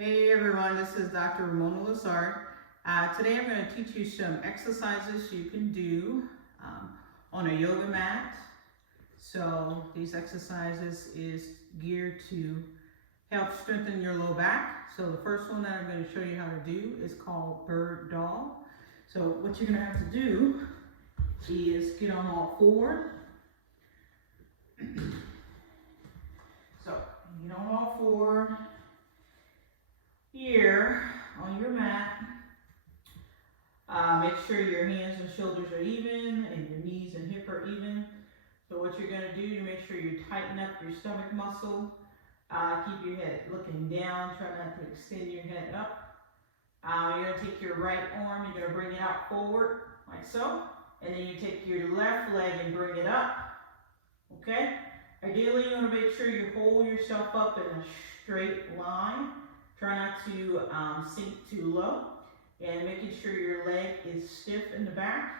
Hey everyone, this is Dr. Ramona Lazard. Today I'm going to teach you some exercises you can do on a yoga mat. So these exercises is geared to help strengthen your low back. So the first one that I'm going to show you how to do is called bird dog. So what you're going to have to do is get on all fours. So get on all fours. Here on your mat, make sure your hands and shoulders are even and your knees and hip are even. So what you're going to do to make sure you tighten up your stomach muscle, keep your head looking down, try not to extend your head up. You're going to take your right arm, you're going to bring it out forward like so, and then you take your left leg and bring it up, okay? Ideally you want to make sure you hold yourself up in a straight line. Try not to sink too low, and making sure your leg is stiff in the back.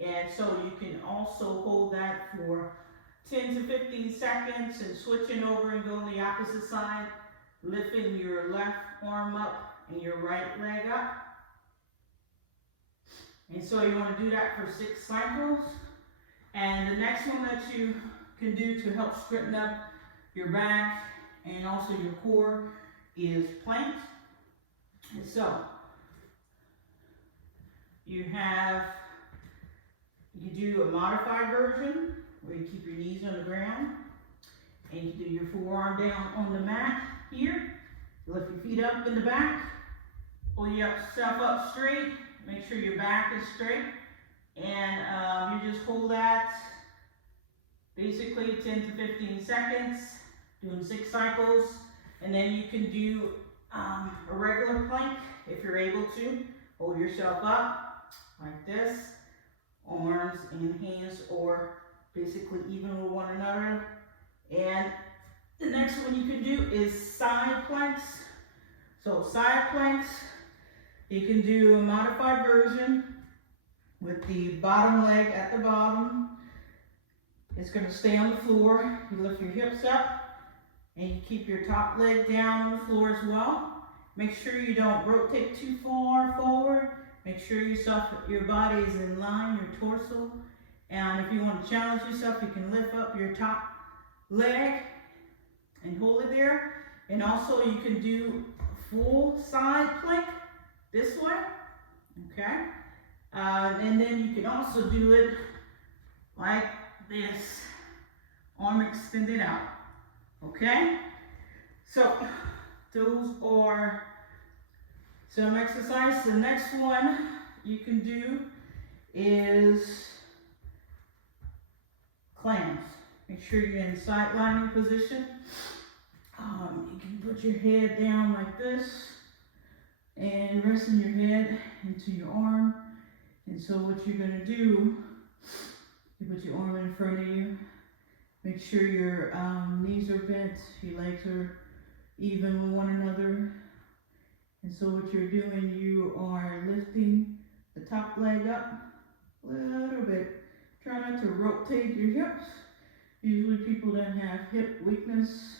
And so you can also hold that for 10 to 15 seconds and switching over and going the opposite side, lifting your left arm up and your right leg up. And so you want to do that for 6 cycles. And the next one that you can do to help straighten up your back and also your core is plank. And so you can do a modified version where you keep your knees on the ground and you do your forearm down on the mat here. Lift your feet up in the back, pull yourself up straight, make sure your back is straight, and you just hold that basically 10 to 15 seconds, doing 6 cycles. And then you can do a regular plank if you're able to. Hold yourself up like this, arms and hands or basically even with one another. And the next one you can do is side planks. So side planks, you can do a modified version with the bottom leg at the bottom. It's going to stay on the floor. You lift your hips up. And you keep your top leg down on the floor as well. Make sure you don't rotate too far forward. Make sure your body is in line, your torso. And if you want to challenge yourself, you can lift up your top leg and hold it there. And also you can do full side plank this way, okay? And then you can also do it like this, arm extended out. Okay, so those are some exercises. The next one you can do is clams. Make sure you're in side lying position. You can put your head down like this and resting your head into your arm. And so what you're going to do, you put your arm in front of you. Make sure your knees are bent, your legs are even with one another. And so what you're doing, you are lifting the top leg up a little bit. Try not to rotate your hips. Usually people that have hip weakness,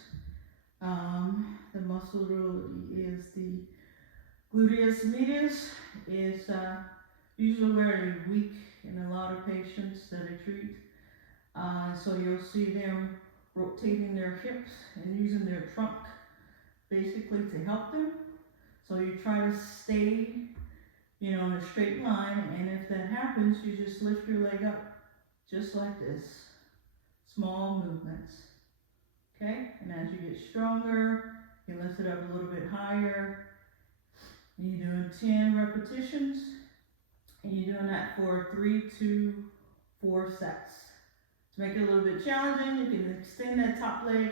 the muscle is the gluteus medius, is usually very weak in a lot of patients that I treat. So you'll see them rotating their hips and using their trunk basically to help them. So you try to stay, in a straight line, and if that happens, you just lift your leg up just like this. Small movements. Okay? And as you get stronger, you lift it up a little bit higher. And you're doing 10 repetitions, and you're doing that for 3 to 4 sets. To make it a little bit challenging, you can extend that top leg,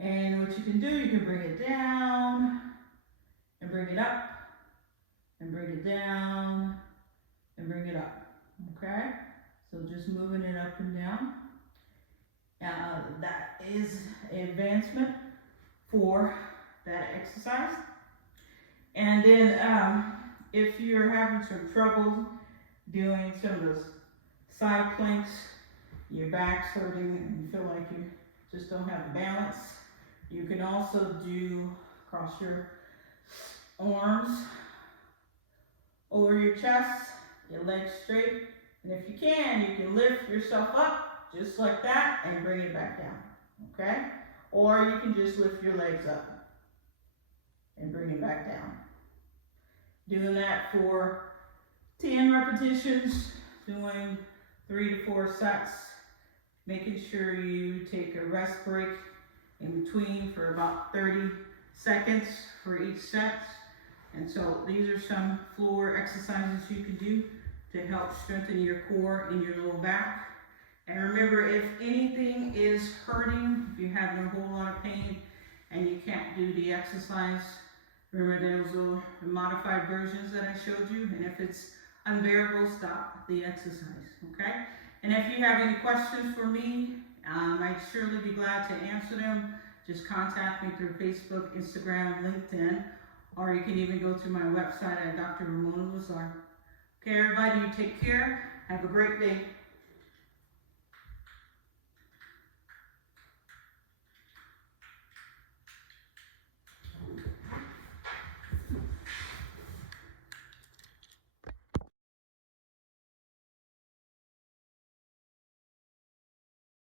and what you can do, you can bring it down and bring it up and bring it down and bring it up. Okay, so just moving it up and down. That is advancement for that exercise. And then if you're having some trouble doing some of those side planks, your back's hurting and you feel like you just don't have the balance, you can also do Cross your arms over your chest, your legs straight. And if you can lift yourself up just like that and bring it back down, okay? Or you can just lift your legs up and bring it back down. Doing that for 10 repetitions, doing 3 to 4 sets, making sure you take a rest break in between for about 30 seconds for each set. And so these are some floor exercises you can do to help strengthen your core and your lower back. And remember, if anything is hurting, if you're having a whole lot of pain and you can't do the exercise, remember those little modified versions that I showed you. And if it's unbearable, stop the exercise, okay? And if you have any questions for me, I'd surely be glad to answer them. Just contact me through Facebook, Instagram, LinkedIn, or you can even go to my website at Dr. Ramona Lazard. Okay, everybody, you take care. Have a great day.